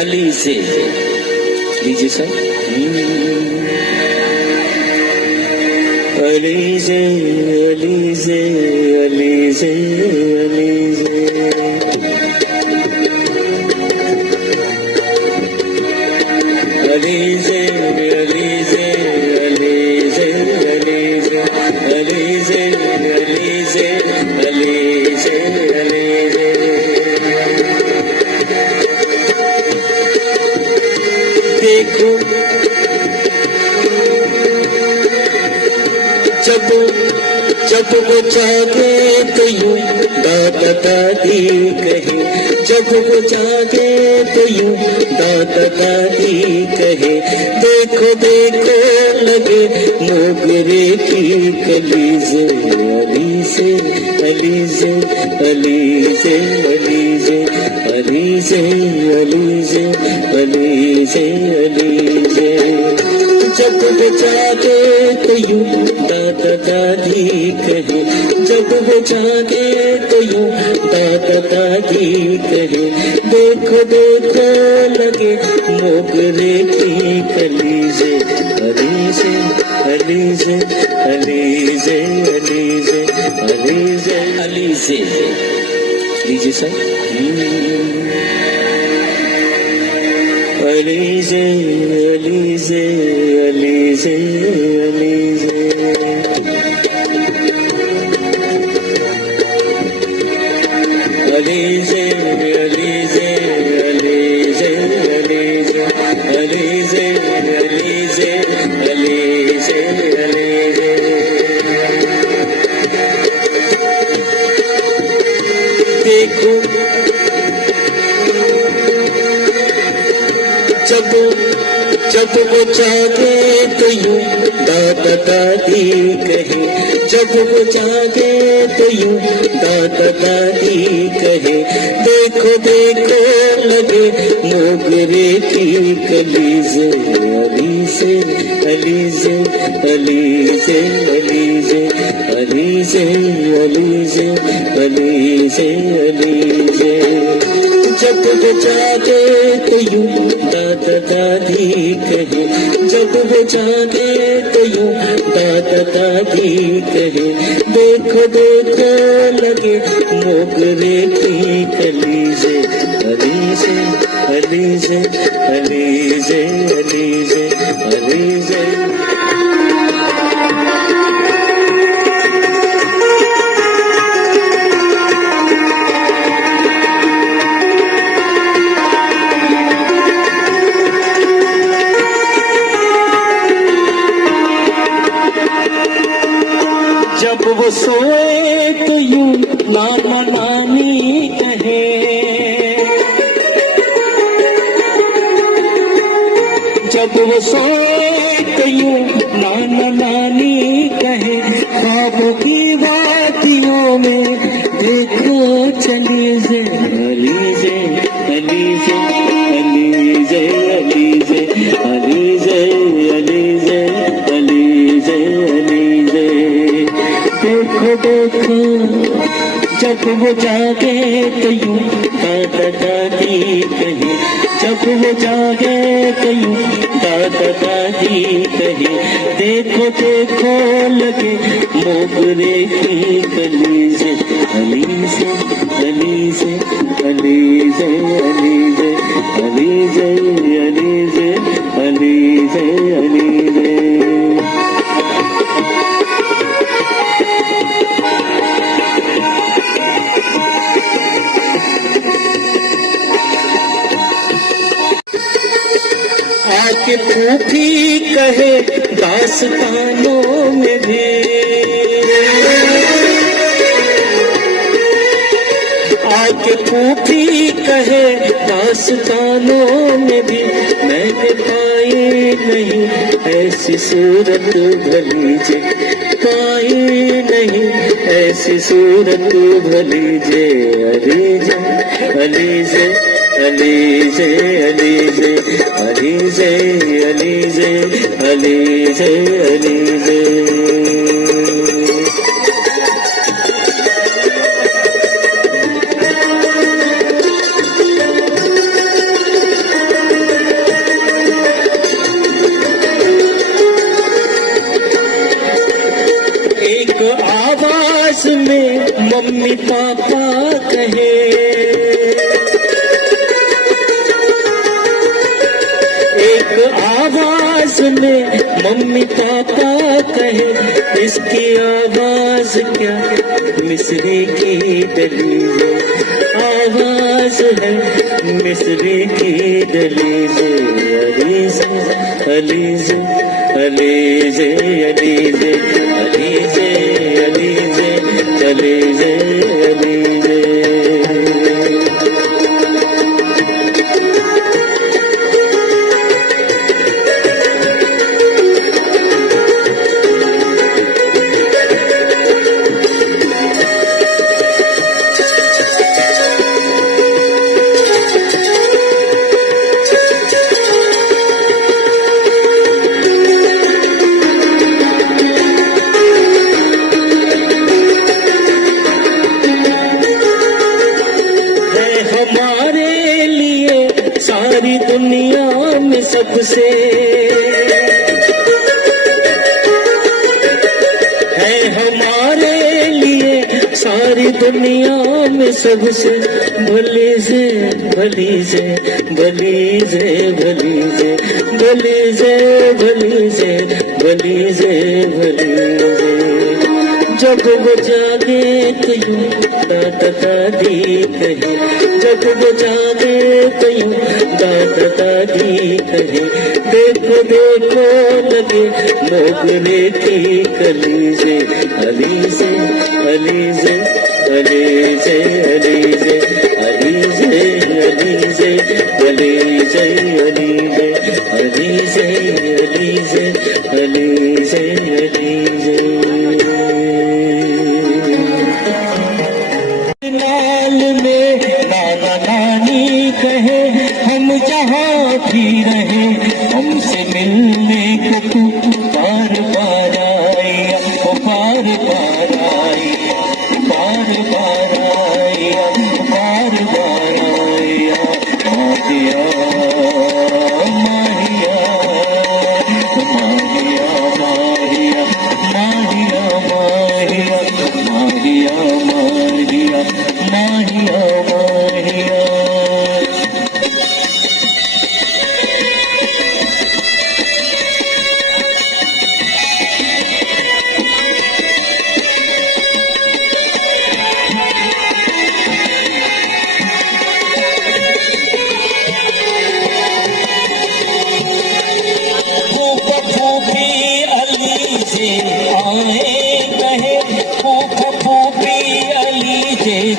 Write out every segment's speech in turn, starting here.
अली से लीजिए सर। अली से अली से अली से अली से अली से अली से अली से अली से अली से अली से अली से अली से देखो जब वो जागे तो यूं दादा दादी कहे, जब वो जागे तो यूं दादा दादी कहे, देखो देखो लगे मोगरे की कली से अली से अली से अली से अली से अली से अली से अली से अली से जब वो जागे तो यूं दादा दादी कहे, जब वो जागे तो यूं दादा दादी कहे, देखो देखो लगे मोगरे की कली से अली से अली से अली से अली से अली से अली से लीजिए सर। अली से अली से अली से अली से अली से अली से अली से अली से अली से अली से अली से अली से देखो जब वो जागे तो यूं दादा दादी कहे, जब वो जागे तो यूं दादा दादी कहे, देखो देखो लगे मोगरे की कली से अली से अली से अली से अली से अली से अली से अली से अली से जब वो जागे तो यूं दादा दादी कहे, जब वो जागे तो यूं दादा दादी कहे, देखो देखो लगे मोगरे की कली से अली से अली से अली से अली से अली से जब वो सोए तो यूं नाना नानी कहे, जब वो सोए तो यूं नाना नानी कहे, ख्वाबों की वादियों में देखो चली से अली से अली से अली से अली से अली से अली से अली से अली से देखो देखो जब वो जागे तो यूं दादा दादी कहे, जब वो जागे तो यूं दादा दादी कहे, देखो देखो लगे मोगरे की कली से अली से अली से अली से अली से अली से अली से अली से अली से आके फूफी कहे दास्तानों में भी, आके फूफी कहे दास्तानों में भी, मैंने पाई नहीं ऐसी सूरत भली जे, पाई नहीं ऐसी सूरत भली जे अली जे अली जे अली से अली से अली से अली से अली से अली से मम्मी पापा कहे। एक आवाज में मम्मी पापा कहे, इसकी आवाज क्या मिस्री की दलील, आवाज है मिस्री की दलील। अलीज़े अलीज़े अलीज़े अलीज़े अलीज़े अलीज़े अलीज़े। सारी दुनिया में सबसे है, हमारे लिए सारी दुनिया में सबसे भली से भली से भली से भली से भली से भली से भली से भली से। जब वो जागे तो यूं दादा दादी कहे, जब वो जागे तो यूं दादा दादी कहे। देखो देखो लगे मोगरे की कली से, अली से अली से अली से अली से अली से अली से अली से अली से अली से अली से अली से अली से। नाना नानी कहे, हम जहाँ भी रहे हमसे मिलने को तू बार बार आया, बार बार आया, बार बार आया, बार बार आया। माहिया माहिया माहिया माहिया माहिया माहिया माहिया माहिया माहिया माहिया।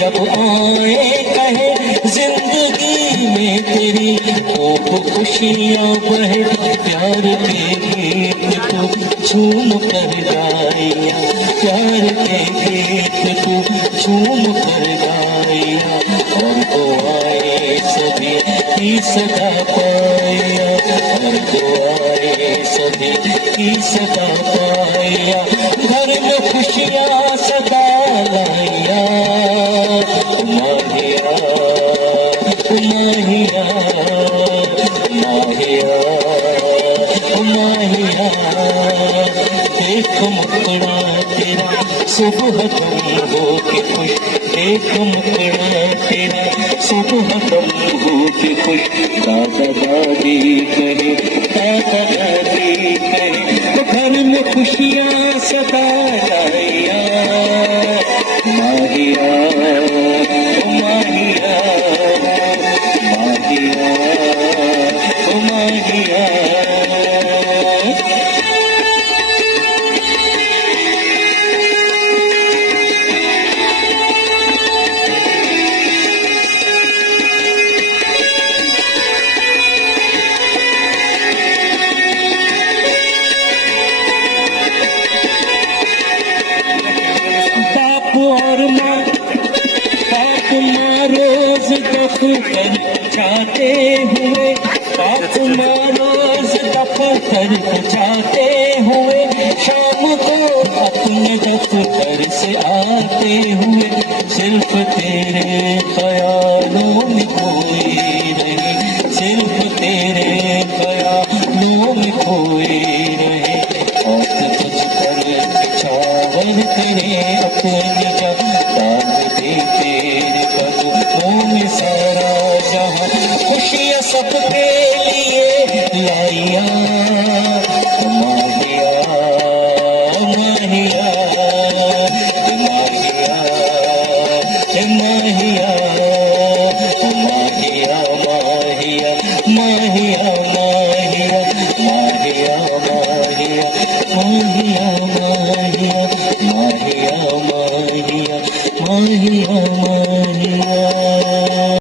जब आए कहे जिंदगी में तेरी खूब खुशियाँ बहे, प्यार के गीत तू झूम कर गाया, प्यार के गीत तू झूम कर गाया। और तो आए सभी की सदा पाया, और तो आए सभी की सदा पाया। घर में खुशियाँ सदा लाया, माहिया माहिया माहिया माहिया। देख मुखड़ा तेरा सुबह तुम हो के खुश, देख मुखड़ा तेरा सुबह तुम हो के खुश। दादा दादी कहे, दादा दादी कहे, घर में खुशियाँ सदा लाया। माहिया माहिया माहिया माहिया। बाप और माँ, बाप माँ रोज दफ्तर जाते हुए, बाप माँ रोज दफ्तर जाते हुए, शाम को अपने दफ्तर से आते हुए, सिर्फ तेरे ख्यालों में खोई रहे, सिर्फ तेरे ख्यालों में खोई रहे। और तुझ पर छावर तेरे अपने